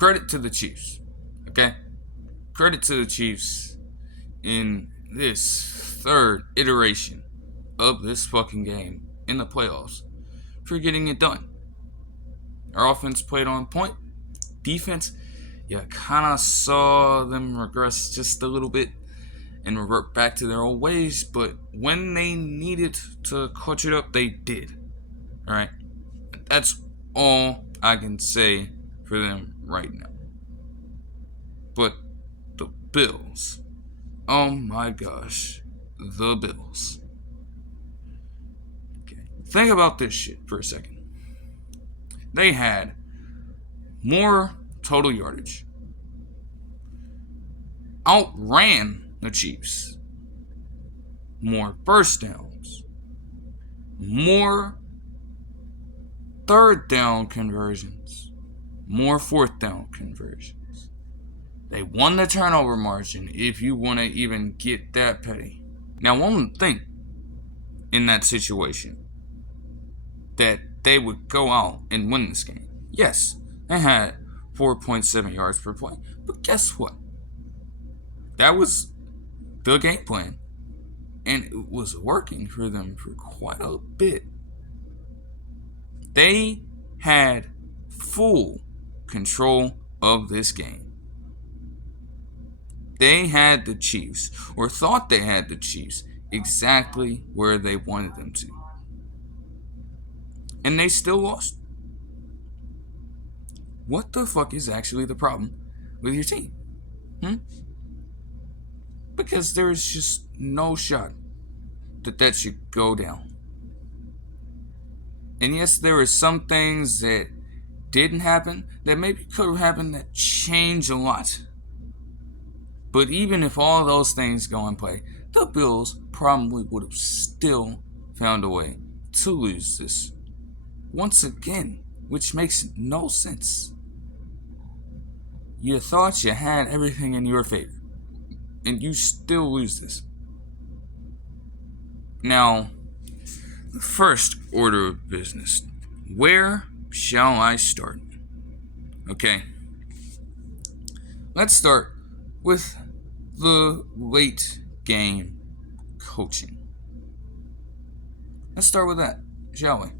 credit to the Chiefs. Okay? Credit to the Chiefs in this third iteration of this fucking game in the playoffs for getting it done. Our offense played on point. Defense, you kind of saw them regress just a little bit and revert back to their old ways, but when they needed to clutch it up, they did. Alright? That's all I can say for them right now. But the Bills, oh my gosh, the Bills. Okay, think about this shit for a second. They had more total yardage, outran the Chiefs, more first downs, more third down conversions, more fourth down conversions. They won the turnover margin, if you want to even get that petty. Now, one would think in that situation that they would go out and win this game. Yes, they had 4.7 yards per play, but guess what? That was the game plan, and it was working for them for quite a bit. They had full control of this game. They had the Chiefs, or thought they had the Chiefs, exactly where they wanted them to. And they still lost. What the fuck is actually the problem with your team? Because there's just no shot that should go down. And yes, there were some things that didn't happen that maybe could have happened that changed a lot. But even if all those things go in play, the Bills probably would have still found a way to lose this once again, which makes no sense. You thought you had everything in your favor, and you still lose this. Now, the first order of business. Where shall I start? Okay. Let's start with the late game coaching. Let's start with that, shall we?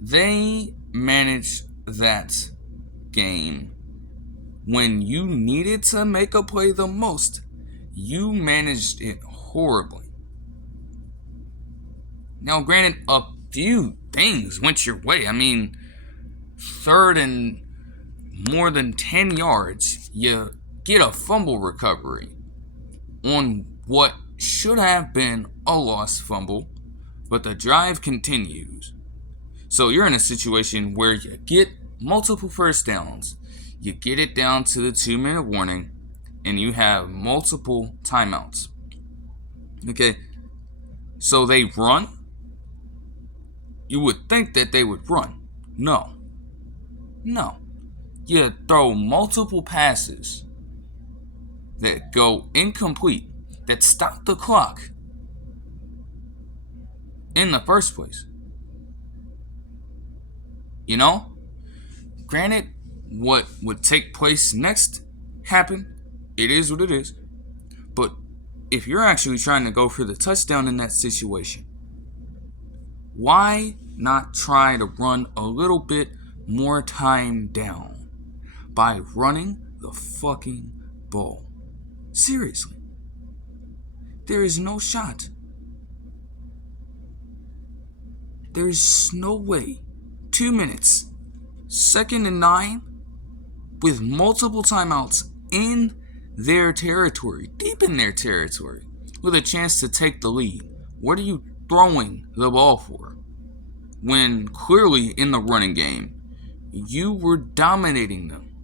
They managed that game when you needed to make a play the most. You managed it horribly. Now, granted, a few things went your way. I mean, third and more than 10 yards, you get a fumble recovery on what should have been a lost fumble, but the drive continues. So you're in a situation where you get multiple first downs, you get it down to the 2-minute warning, and you have multiple timeouts. Okay, so they run. You would think that they would run. No. You throw multiple passes that go incomplete, that stop the clock in the first place. You know, granted, what would take place next happened. It is what it is. But if you're actually trying to go for the touchdown in that situation, why not try to run a little bit more time down by running the fucking ball? Seriously. There is no shot. There is no way. 2 minutes, 2nd and 9, with multiple timeouts in their territory, deep in their territory, with a chance to take the lead. What are you throwing the ball for? When clearly in the running game, you were dominating them.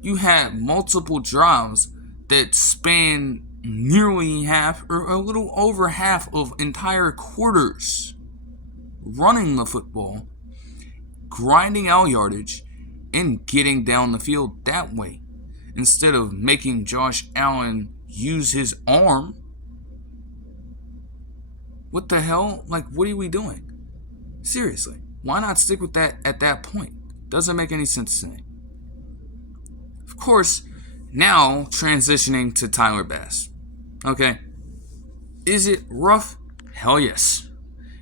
You had multiple drives that span nearly half or a little over half of entire quarters, running the football, grinding out yardage, and getting down the field that way, instead of making Josh Allen use his arm. What the hell? Like, what are we doing? Seriously, why not stick with that at that point? Doesn't make any sense to me. Of course, now transitioning to Tyler Bass. Okay. Is it rough? Hell yes.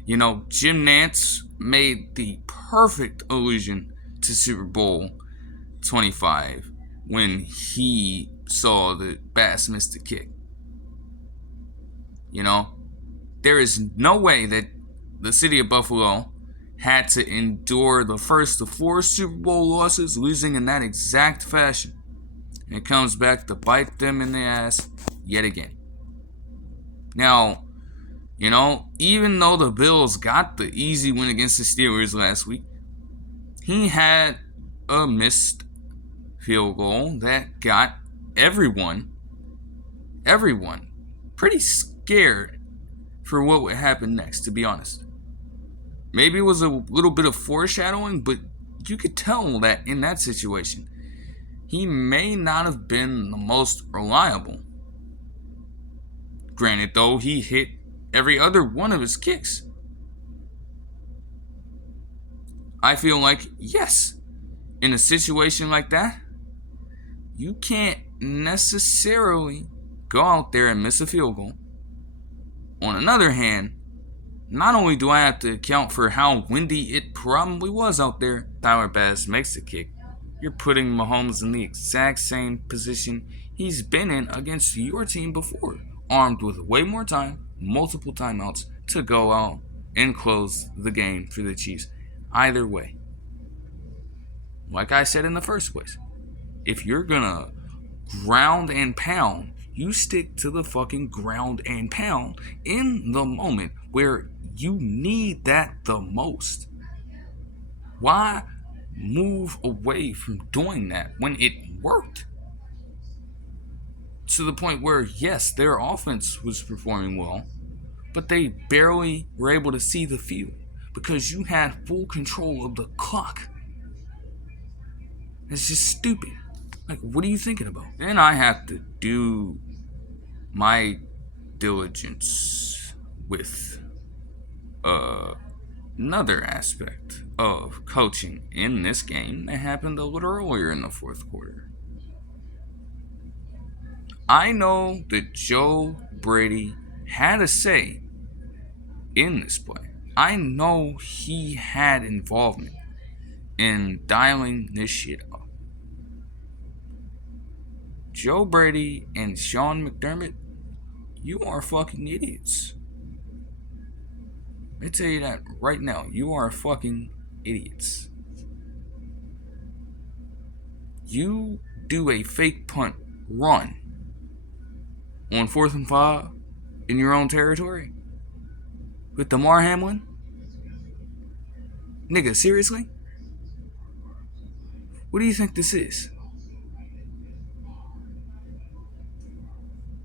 Jim Nantz made the perfect allusion to Super Bowl 25 when he saw that Bass missed the kick. There is no way that the city of Buffalo had to endure the first of 4 Super Bowl losses, losing in that exact fashion. And it comes back to bite them in the ass yet again. Now, even though the Bills got the easy win against the Steelers last week, he had a missed field goal that got everyone pretty scared for what would happen next, to be honest. Maybe it was a little bit of foreshadowing, but you could tell that in that situation, he may not have been the most reliable. Granted, though, he hit every other one of his kicks. I feel like, yes, in a situation like that, you can't necessarily go out there and miss a field goal. On another hand, not only do I have to account for how windy it probably was out there, Tyler Bass makes the kick, you're putting Mahomes in the exact same position he's been in against your team before, armed with way more time, multiple timeouts to go out and close the game for the Chiefs. Either way, like I said in the first place, if you're gonna ground and pound, you stick to the fucking ground and pound in the moment where you need that the most. Why move away from doing that when it worked? To the point where, yes, their offense was performing well, but they barely were able to see the field because you had full control of the clock. It's just stupid. Like, what are you thinking about? And I have to do my diligence with another aspect of coaching in this game that happened a little earlier in the fourth quarter. I know that Joe Brady had a say in this play. I know he had involvement in dialing this shit up. Joe Brady and Sean McDermott, you are fucking idiots. Let me tell you that right now. You are fucking idiots. You do a fake punt run on 4th and 5 in your own territory with Damar Hamlin? Nigga, seriously? What do you think this is?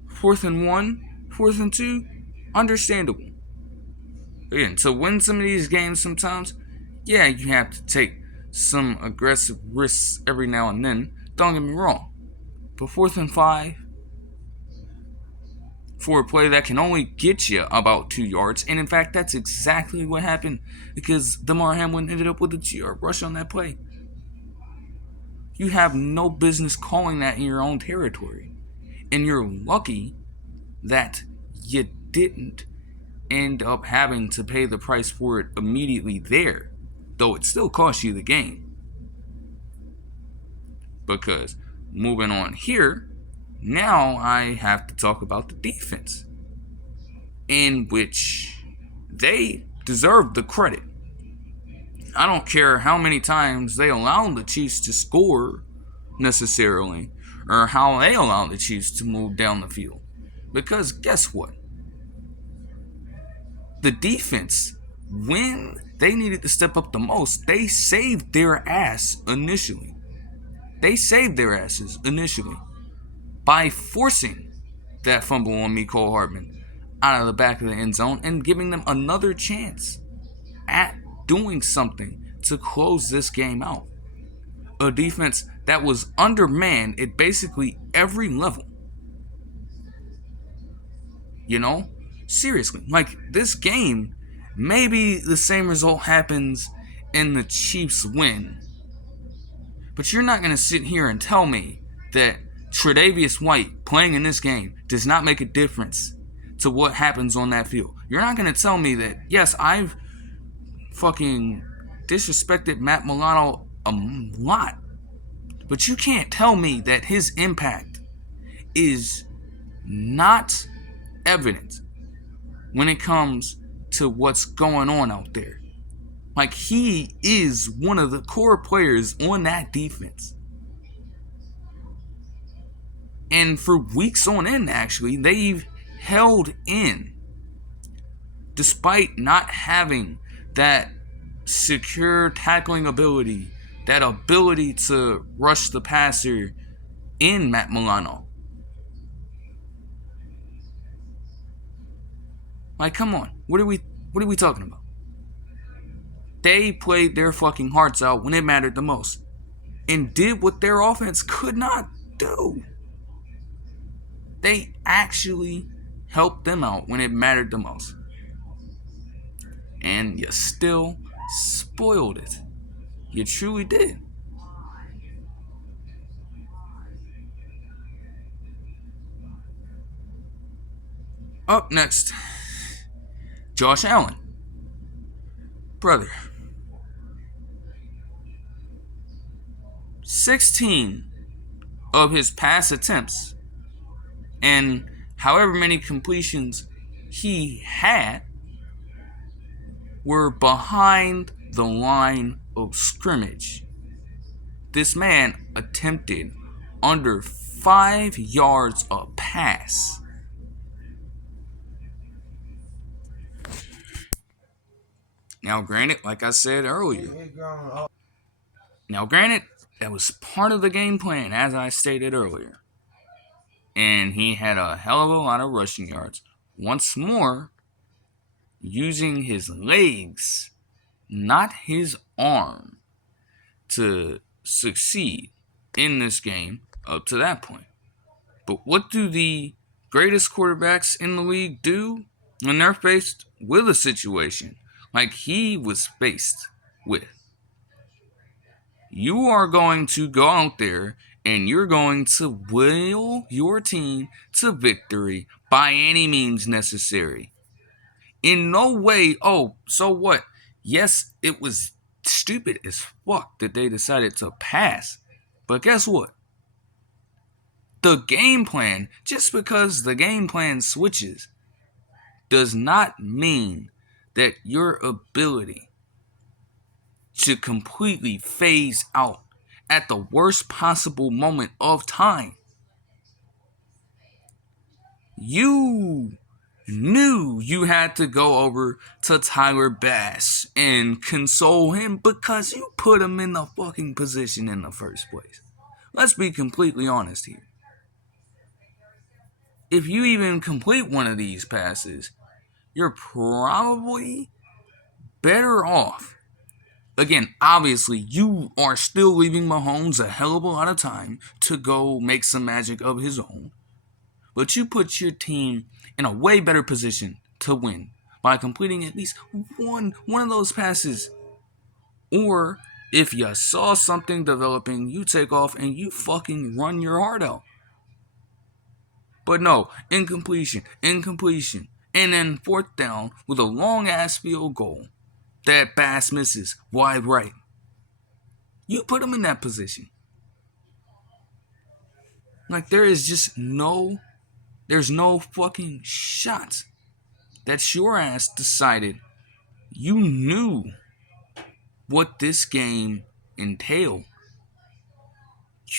4th and 1, 4th and 2, understandable. Again, to win some of these games sometimes, yeah, you have to take some aggressive risks every now and then. Don't get me wrong. But 4th and 5, for a play that can only get you about 2 yards, and in fact, that's exactly what happened because Damar Hamlin ended up with a 2-yard rush on that play. You have no business calling that in your own territory. And you're lucky that you didn't end up having to pay the price for it immediately there, though it still cost you the game. Because moving on here, now I have to talk about the defense, in which they deserve the credit. I don't care how many times they allow the Chiefs to score necessarily, or how they allow the Chiefs to move down the field. Because guess what? The defense, when they needed to step up the most, they saved their ass initially. They saved their asses initially by forcing that fumble on Mecole Hardman out of the back of the end zone and giving them another chance at doing something to close this game out. A defense that was undermanned at basically every level. Seriously, like this game, maybe the same result happens and the Chiefs win, But you're not going to sit here and tell me that Tre'Davious White playing in this game does not make a difference to what happens on that field. You're not going to tell me that, yes, I've fucking disrespected Matt Milano a lot, but you can't tell me that his impact is not evident when it comes to what's going on out there. Like, he is one of the core players on that defense. And for weeks on end, actually, they've held in, despite not having that secure tackling ability, that ability to rush the passer in Matt Milano. Like, come on, what are we talking about? They played their fucking hearts out when it mattered the most, and did what their offense could not do. They actually helped them out when it mattered the most. And you still spoiled it. You truly did. Up next, Josh Allen. Brother. 16 of his pass attempts and however many completions he had were behind the line of scrimmage. This man attempted under 5 yards a pass. Now, granted, like I said earlier, that was part of the game plan, as I stated earlier. And he had a hell of a lot of rushing yards. Once more, using his legs, not his arm, to succeed in this game up to that point. But what do the greatest quarterbacks in the league do when they're faced with a situation like he was faced with? You are going to go out there and you're going to will your team to victory by any means necessary. In no way, oh, so what? Yes, it was stupid as fuck that they decided to pass. But guess what? The game plan, just because the game plan switches, does not mean that your ability to completely phase out at the worst possible moment of time. You knew you had to go over to Tyler Bass and console him because you put him in the fucking position in the first place. Let's be completely honest here. If you even complete one of these passes, you're probably better off. Again, obviously, you are still leaving Mahomes a hell of a lot of time to go make some magic of his own. But you put your team in a way better position to win by completing at least one of those passes. Or, if you saw something developing, you take off and you fucking run your heart out. But no, incompletion, and then fourth down with a long-ass field goal that Bass misses wide right. You put him in that position. Like, there's no fucking shot that your ass decided you knew what this game entailed.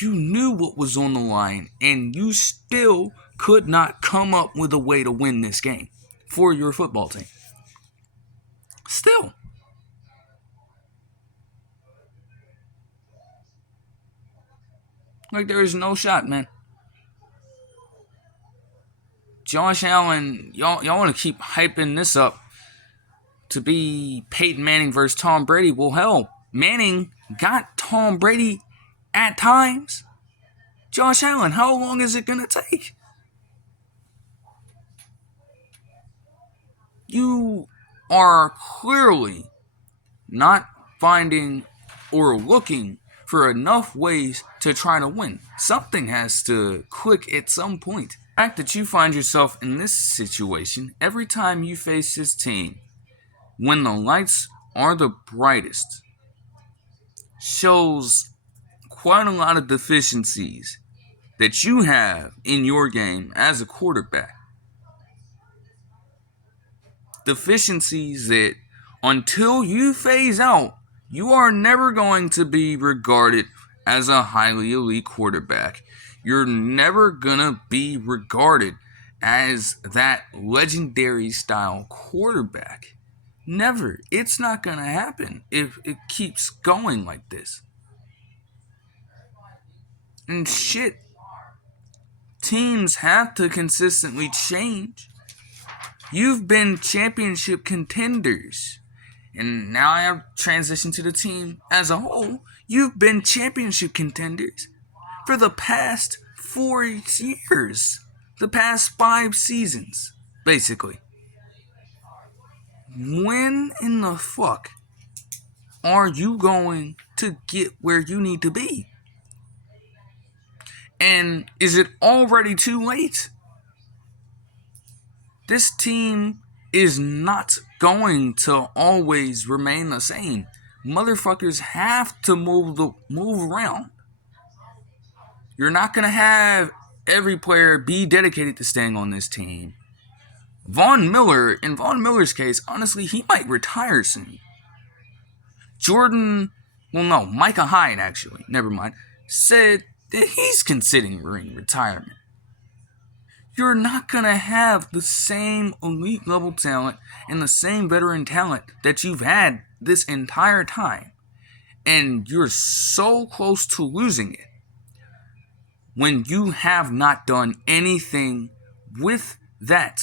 You knew what was on the line, and you still could not come up with a way to win this game for your football team. Still. Like, there is no shot, man. Josh Allen, y'all want to keep hyping this up to be Peyton Manning versus Tom Brady. Well, hell, Manning got Tom Brady at times. Josh Allen, how long is it going to take? You are clearly not finding or looking for enough ways to try to win. Something has to click at some point. The fact that you find yourself in this situation every time you face this team, when the lights are the brightest, shows quite a lot of deficiencies that you have in your game as a quarterback. Deficiencies that, until you phase out, you are never going to be regarded as a highly elite quarterback. You're never gonna be regarded as that legendary style quarterback. Never. It's not gonna happen if it keeps going like this. And shit, teams have to consistently change. You've been championship contenders. And now I have transitioned to the team as a whole. You've been championship contenders for the past 4 years. The past 5 seasons, basically. When in the fuck are you going to get where you need to be? And is it already too late? This team is not going to always remain the same. Motherfuckers have to move around. You're not going to have every player be dedicated to staying on this team. Von Miller, in Von Miller's case, honestly, he might retire soon. Micah Hyde, actually, never mind, said that he's considering retirement. You're not going to have the same elite level talent and the same veteran talent that you've had this entire time. And you're so close to losing it when you have not done anything with that.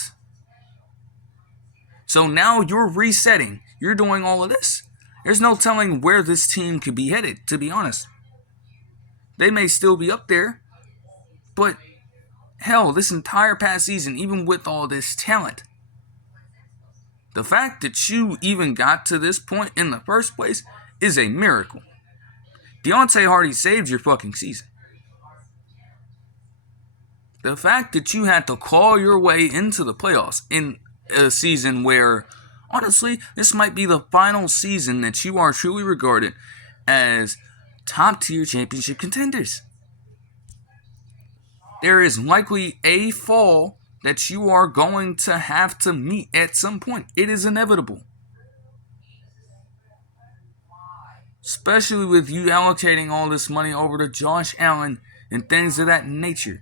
So now you're resetting. You're doing all of this. There's no telling where this team could be headed, to be honest. They may still be up there, but hell, this entire past season, even with all this talent, the fact that you even got to this point in the first place is a miracle. Deontay Hardy saved your fucking season. The fact that you had to claw your way into the playoffs in a season where, honestly, this might be the final season that you are truly regarded as top-tier championship contenders. There is likely a fall that you are going to have to meet at some point. It is inevitable. Especially with you allocating all this money over to Josh Allen and things of that nature.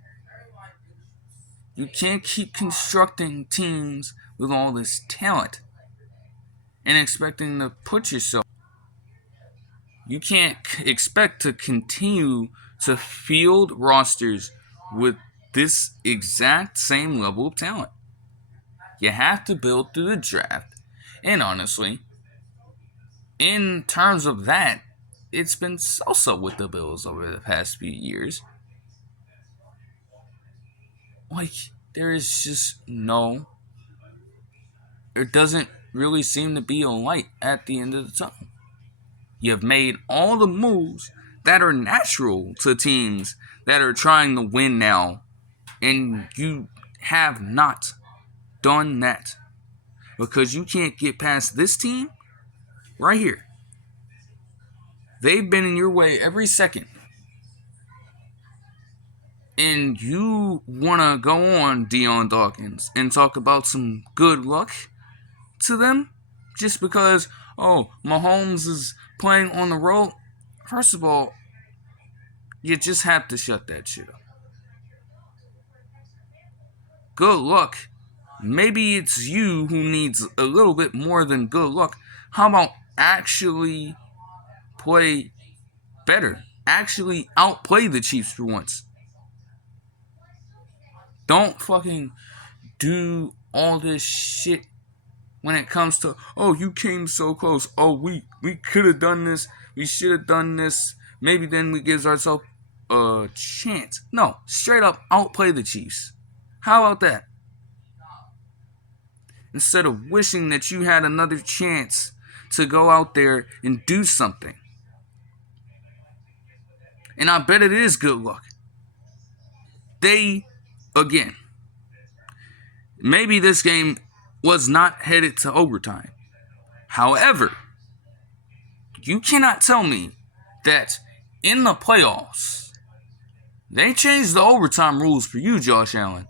You can't keep constructing teams with all this talent and expecting to put yourself. You can't expect to continue to field rosters with this exact same level of talent. You have to build through the draft. And honestly, in terms of that, it's been so-so with the Bills over the past few years. There doesn't really seem to be a light at the end of the tunnel. You have made all the moves that are natural to teams that are trying to win now, and you have not done that because you can't get past this team right here. They've been in your way every second. And you want to go on Dion Dawkins and talk about some good luck to them just because, Mahomes is playing on the road. First of all, you just have to shut that shit up. Good luck. Maybe it's you who needs a little bit more than good luck. How about actually play better? Actually outplay the Chiefs for once. Don't fucking do all this shit when it comes to, you came so close. We could have done this. We should have done this. Maybe then we give ourselves a chance. No, straight up outplay the Chiefs. How about that? Instead of wishing that you had another chance to go out there and do something. And I bet it is good luck. They, again, maybe this game was not headed to overtime. However, you cannot tell me that in the playoffs, they changed the overtime rules for you, Josh Allen.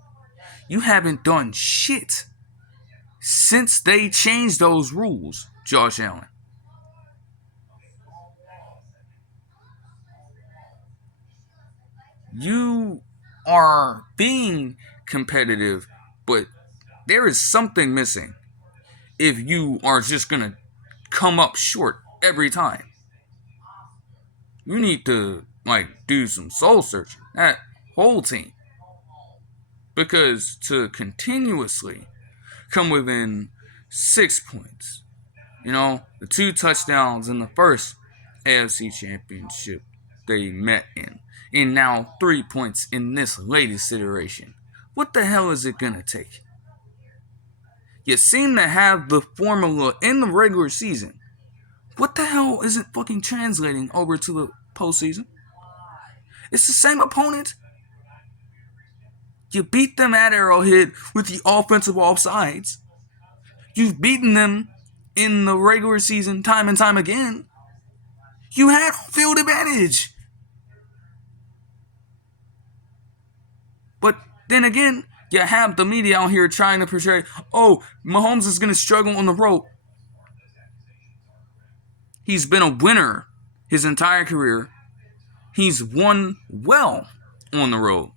You haven't done shit since they changed those rules, Josh Allen. You are being competitive, but there is something missing if you are just going to come up short every time. You need to, do some soul searching. That whole team. Because to continuously come within 6 points, the 2 touchdowns in the first AFC Championship they met in, and now 3 points in this latest iteration. What the hell is it gonna take? You seem to have the formula in the regular season. What the hell isn't fucking translating over to the postseason? It's the same opponent. You beat them at Arrowhead with the offensive offsides. You've beaten them in the regular season time and time again. You had field advantage. But then again, you have the media out here trying to portray, Mahomes is going to struggle on the road. He's been a winner his entire career. He's won well on the road.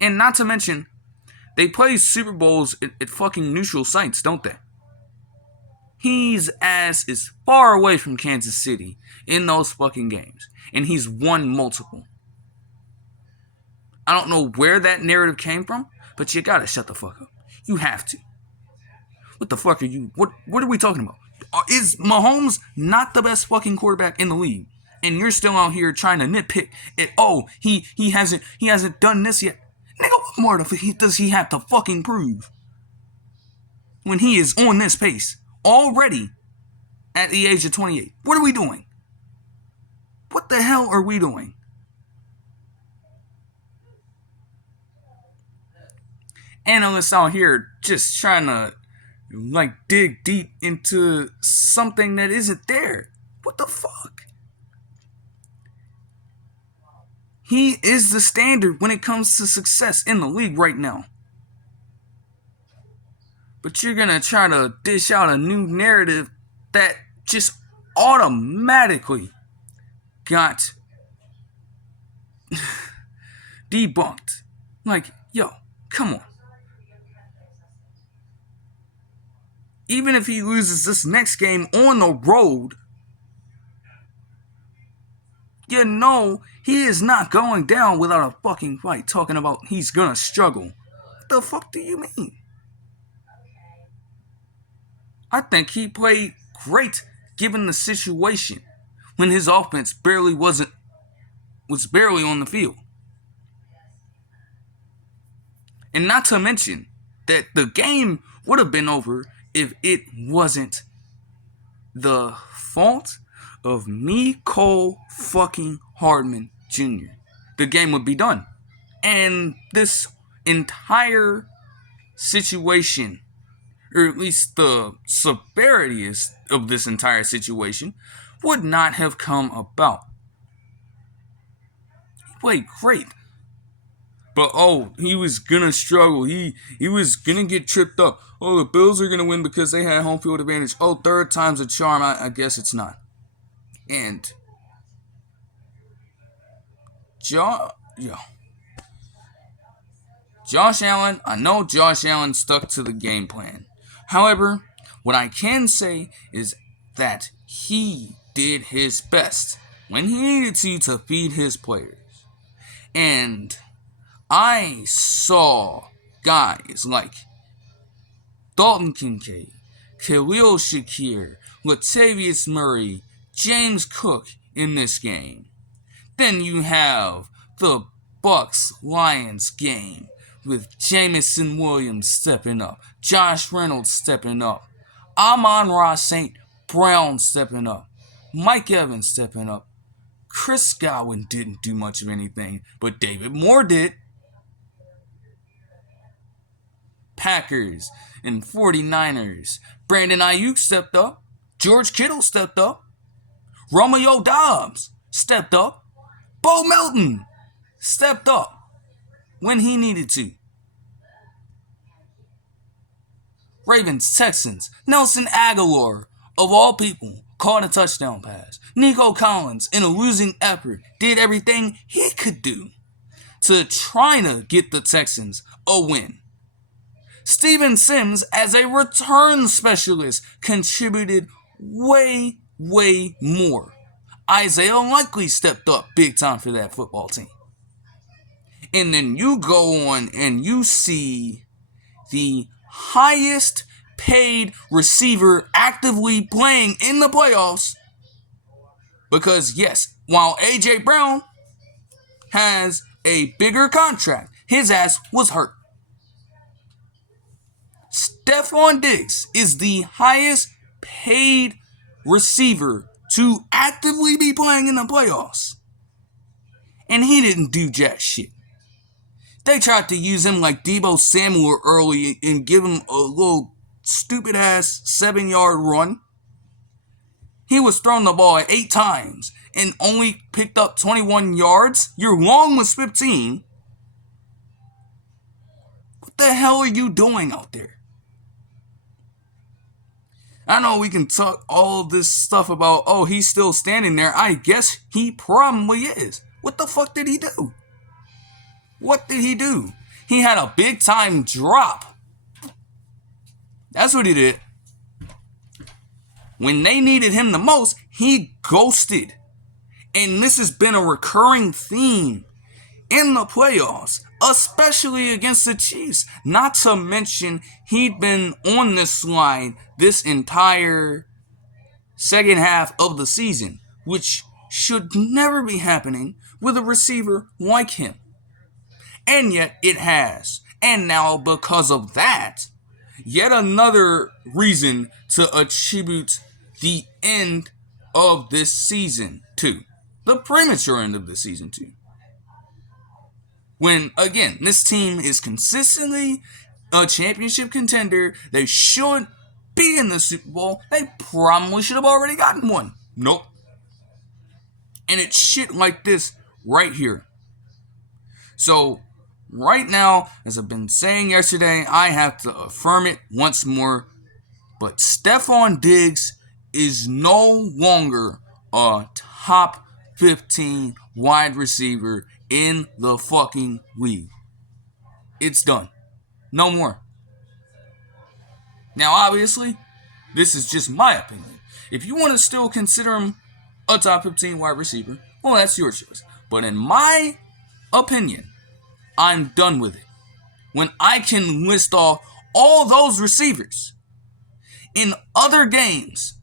And not to mention, they play Super Bowls at fucking neutral sites, don't they? His ass is far away from Kansas City in those fucking games. And he's won multiple. I don't know where that narrative came from, but you gotta shut the fuck up. You have to. What the fuck are you... What are we talking about? Is Mahomes not the best fucking quarterback in the league? And you're still out here trying to nitpick it. He hasn't done this yet. Nigga, what more does he have to fucking prove? When he is on this pace, already at the age of 28. What are we doing? What the hell are we doing? Analysts out here just trying to, dig deep into something that isn't there. What the fuck? He is the standard when it comes to success in the league right now. But you're going to try to dish out a new narrative that just automatically got debunked. Yo, come on. Even if he loses this next game on the road, he is not going down without a fucking fight, talking about he's gonna struggle. What the fuck do you mean? I think he played great given the situation when his offense was barely on the field. And not to mention that the game would have been over if it wasn't the fault of Cole fucking Hardman Jr. The game would be done. And this entire situation, or at least the severity of this entire situation, would not have come about. He played great. But, he was gonna struggle. He was gonna get tripped up. The Bills are gonna win because they had home field advantage. Third time's a charm. I guess it's not. And Josh Allen, I know Josh Allen stuck to the game plan. However, what I can say is that he did his best when he needed to feed his players. And I saw guys like Dalton Kincaid, Khalil Shakir, Latavius Murray, James Cook in this game. Then you have the Bucs-Lions game with Jamison Williams stepping up, Josh Reynolds stepping up, Amon-Ra St. Brown stepping up, Mike Evans stepping up, Chris Godwin didn't do much of anything, but David Moore did. Packers and 49ers. Brandon Ayuk stepped up. George Kittle stepped up. Romeo Doubs stepped up. Bo Melton stepped up when he needed to. Ravens, Texans. Nelson Aguilar, of all people, caught a touchdown pass. Nico Collins, in a losing effort, did everything he could do to try to get the Texans a win. Steven Sims, as a return specialist, contributed way more. Isaiah Likely stepped up big time for that football team. And then you go on and you see the highest paid receiver actively playing in the playoffs. Because yes, while A.J. Brown has a bigger contract, his ass was hurt. Stephon Diggs is the highest paid receiver to actively be playing in the playoffs. And he didn't do jack shit. They tried to use him like Deebo Samuel early and give him a little stupid ass 7-yard run. He was throwing the ball 8 times and only picked up 21 yards. Your long was 15. What the hell are you doing out there? I know we can talk all this stuff about, oh, he's still standing there. I guess he probably is. What the fuck did he do? What did he do? He had a big time drop. That's what he did. When they needed him the most, he ghosted. And this has been a recurring theme in the playoffs, especially against the Chiefs. Not to mention, he'd been on this line this entire second half of the season, which should never be happening with a receiver like him. And yet it has. And now because of that, yet another reason to attribute the end of this season to. The premature end of the season to. When, again, this team is consistently a championship contender, they should be in the Super Bowl. They probably should have already gotten one. Nope. And it's shit like this right here. So, right now, as I've been saying yesterday, I have to affirm it once more. But Stephon Diggs is no longer a top 15 wide receiver in the fucking league. It's done. No more. Now, obviously, this is just my opinion. If you want to still consider him a top 15 wide receiver, well, that's your choice. But in my opinion, I'm done with it. When I can list off all those receivers in other games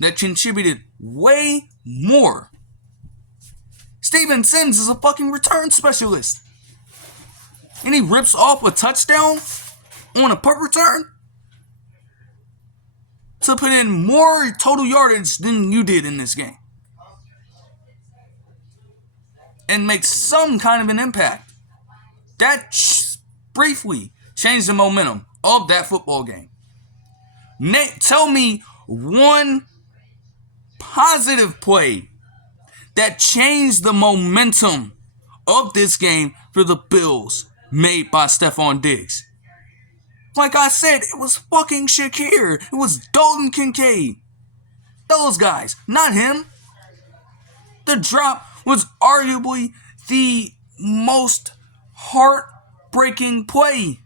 that contributed way more. Steven Sims is a fucking return specialist. And he rips off a touchdown on a punt return to put in more total yardage than you did in this game. And make some kind of an impact. That briefly changed the momentum of that football game. Tell me one positive play that changed the momentum of this game for the Bills made by Stephon Diggs. Like I said, it was fucking Shakir. It was Dalton Kincaid. Those guys, not him. The drop was arguably the most heartbreaking play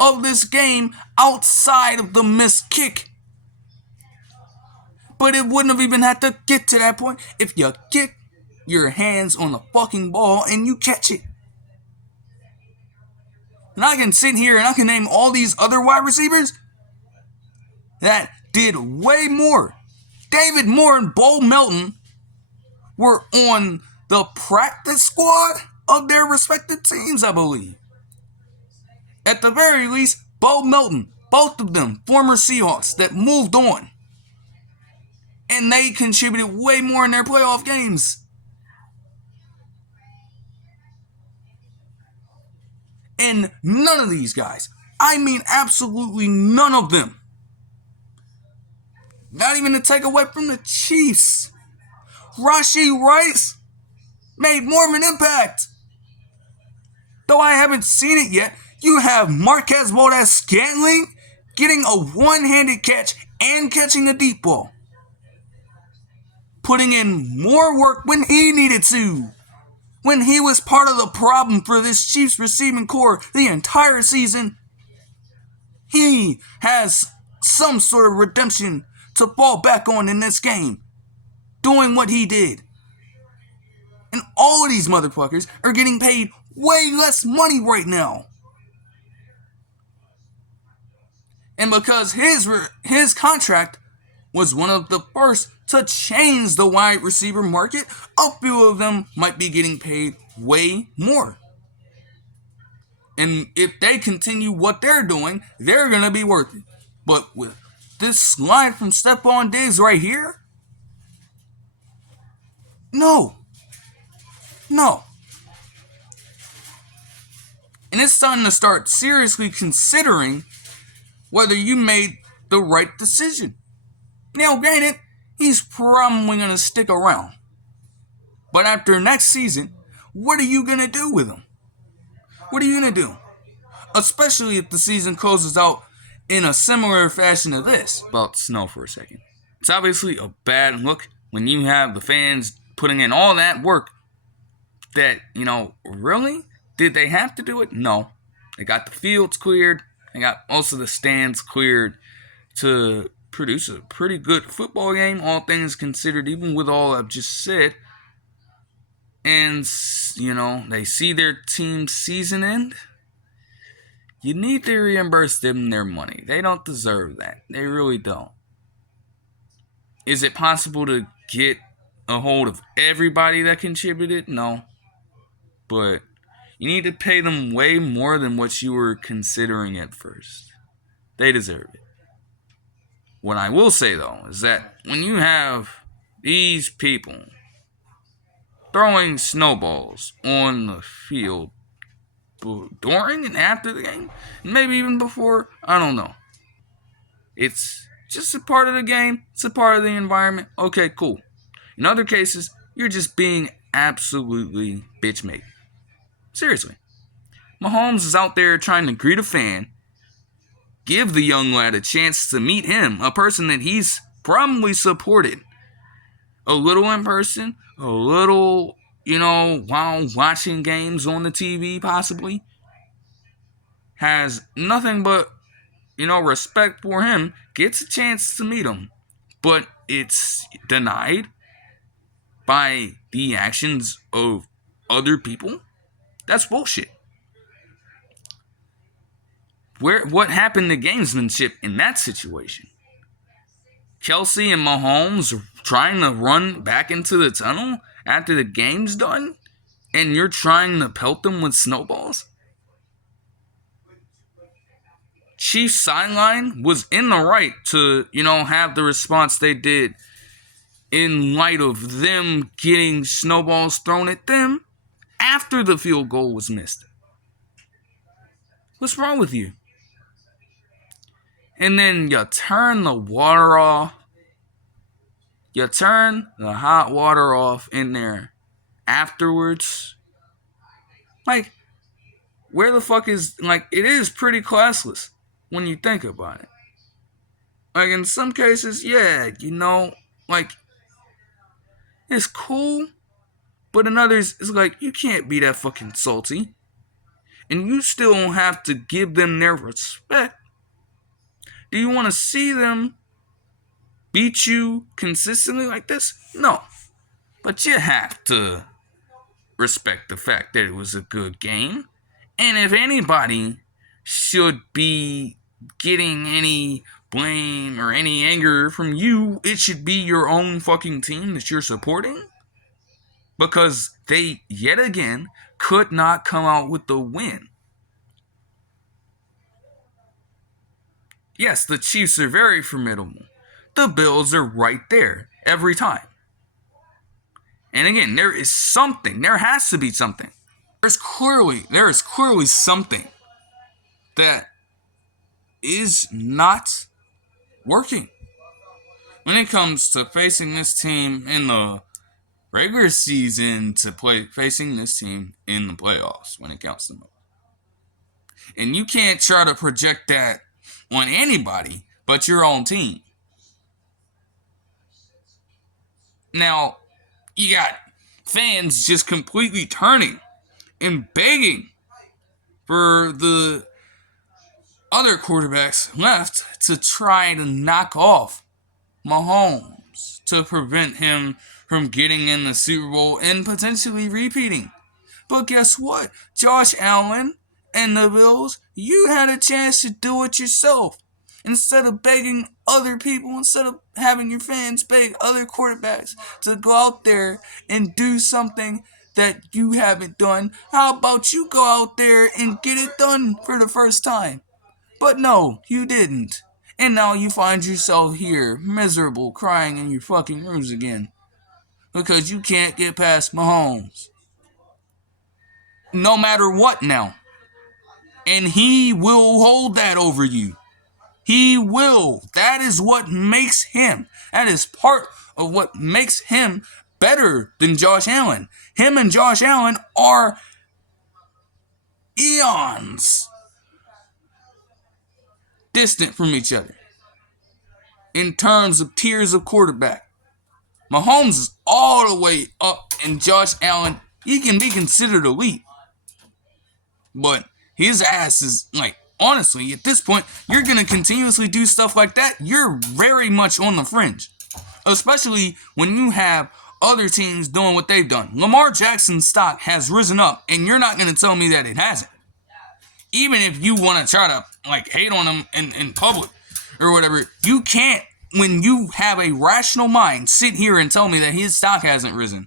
of this game outside of the missed kick. But it wouldn't have even had to get to that point if you get your hands on the fucking ball and you catch it. And I can sit here and I can name all these other wide receivers that did way more. David Moore and Bo Melton were on the practice squad of their respective teams, I believe. At the very least, Bo Melton, both of them former Seahawks that moved on. And they contributed way more in their playoff games. And none of these guys, I mean absolutely none of them, not even to take away from the Chiefs, Rashee Rice made more of an impact. Though I haven't seen it yet, you have Marquez Valdes-Scantling getting a one-handed catch and catching a deep ball, putting in more work when he needed to, when he was part of the problem for this Chiefs receiving core the entire season. He has some sort of redemption to fall back on in this game, doing what he did. And all of these motherfuckers are getting paid way less money right now. And because his contract was one of the first to change the wide receiver market, a few of them might be getting paid way more. And if they continue what they're doing, they're going to be worth it. But with this slide from Stephon Diggs right here, no. And it's time to start seriously considering whether you made the right decision. Now, granted, he's probably going to stick around. But after next season, what are you going to do with him? What are you going to do? Especially if the season closes out in a similar fashion to this. About snow for a second. It's obviously a bad look when you have the fans putting in all that work that, really? Did they have to do it? No. They got the fields cleared. They got most of the stands cleared to produce a pretty good football game, all things considered, even with all I've just said. And, they see their team's season end. You need to reimburse them their money. They don't deserve that. They really don't. Is it possible to get a hold of everybody that contributed? No. But you need to pay them way more than what you were considering at first. They deserve it. What I will say, though, is that when you have these people throwing snowballs on the field during and after the game, maybe even before, I don't know. It's just a part of the game. It's a part of the environment. Okay, cool. In other cases, you're just being absolutely bitch-made. Seriously. Mahomes is out there trying to greet a fan, give the young lad a chance to meet him, a person that he's probably supported. A little in person, a little, while watching games on the TV possibly. Has nothing but, respect for him, gets a chance to meet him. But it's denied by the actions of other people. That's bullshit. What happened to gamesmanship in that situation? Kelsey and Mahomes trying to run back into the tunnel after the game's done, and you're trying to pelt them with snowballs? Chiefs sideline was in the right to, have the response they did in light of them getting snowballs thrown at them after the field goal was missed. What's wrong with you? And then you turn the water off. You turn the hot water off in there afterwards. Where the fuck is, it is pretty classless when you think about it. In some cases, yeah, it's cool. But in others, it's you can't be that fucking salty. And you still don't have to give them their respect. Do you want to see them beat you consistently like this? No. But you have to respect the fact that it was a good game. And if anybody should be getting any blame or any anger from you, it should be your own fucking team that you're supporting. Because they, yet again, could not come out with the win. Yes, the Chiefs are very formidable. The Bills are right there. every time. And again, there has to be something. There is clearly something that is not working when it comes to facing this team in the regular season facing this team in the playoffs when it counts the most. And you can't try to project that on anybody but your own team. Now, you got fans just completely turning and begging for the other quarterbacks left to try to knock off Mahomes to prevent him from getting in the Super Bowl and potentially repeating. But guess what? Josh Allen and the Bills, you had a chance to do it yourself. Instead of begging other people, instead of having your fans beg other quarterbacks to go out there and do something that you haven't done, how about you go out there and get it done for the first time? But no, you didn't. And now you find yourself here, miserable, crying in your fucking rooms again. Because you can't get past Mahomes. No matter what now. And he will hold that over you. He will. That is what makes him. That is part of what makes him better than Josh Allen. Him and Josh Allen are eons distant from each other in terms of tiers of quarterback. Mahomes is all the way up, and Josh Allen, he can be considered elite. But his ass is, like, honestly, at this point, you're going to continuously do stuff like that. You're very much on the fringe. Especially when you have other teams doing what they've done. Lamar Jackson's stock has risen up, and you're not going to tell me that it hasn't. Even if you want to try to, like, hate on him in public or whatever, you can't, when you have a rational mind, sit here and tell me that his stock hasn't risen.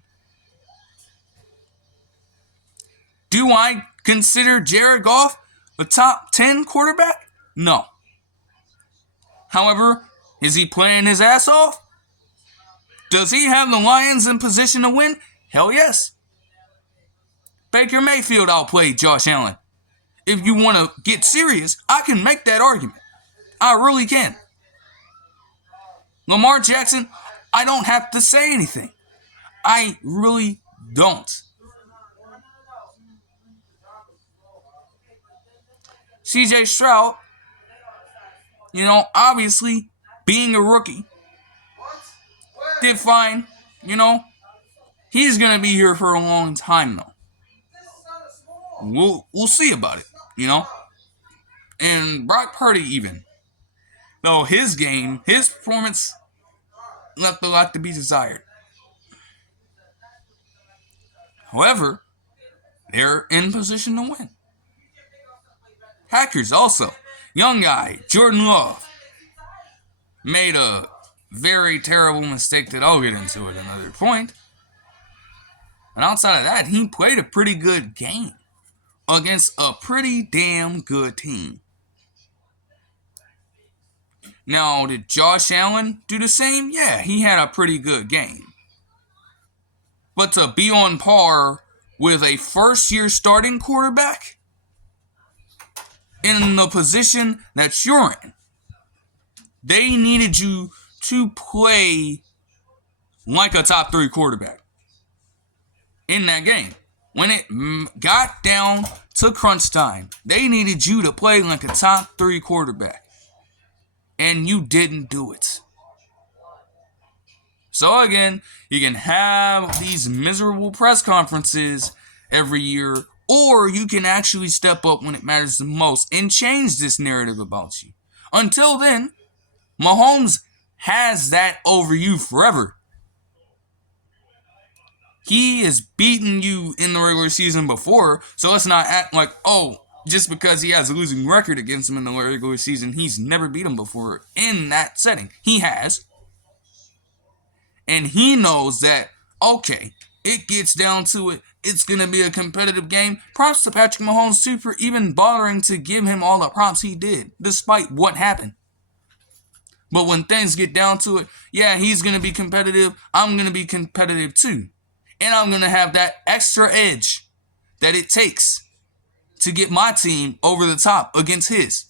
Do I consider Jared Goff a top 10 quarterback? No. However, is he playing his ass off? Does he have the Lions in position to win? Hell yes. Baker Mayfield outplayed Josh Allen. If you want to get serious, I can make that argument. I really can. Lamar Jackson, I don't have to say anything. I really don't. CJ Stroud, obviously being a rookie, did fine. He's going to be here for a long time, though. We'll see about it, And Brock Purdy even. Though his performance left a lot to be desired. However, they're in position to win. Packers also. Young guy, Jordan Love, made a very terrible mistake that I'll get into at another point. And outside of that, he played a pretty good game against a pretty damn good team. Now, did Josh Allen do the same? Yeah, he had a pretty good game. But to be on par with a first-year starting quarterback in the position that you're in, they needed you to play like a top 3 quarterback in that game. When it got down to crunch time, they needed you to play like a top 3 quarterback. And you didn't do it. So again, you can have these miserable press conferences every year, or you can actually step up when it matters the most and change this narrative about you. Until then, Mahomes has that over you forever. He has beaten you in the regular season before, so let's not act like, just because he has a losing record against him in the regular season, he's never beat him before in that setting. He has. And he knows that, okay, it gets down to it. It's going to be a competitive game. Props to Patrick Mahomes, too, for even bothering to give him all the props he did, despite what happened. But when things get down to it, yeah, he's going to be competitive. I'm going to be competitive too. And I'm going to have that extra edge that it takes to get my team over the top against his.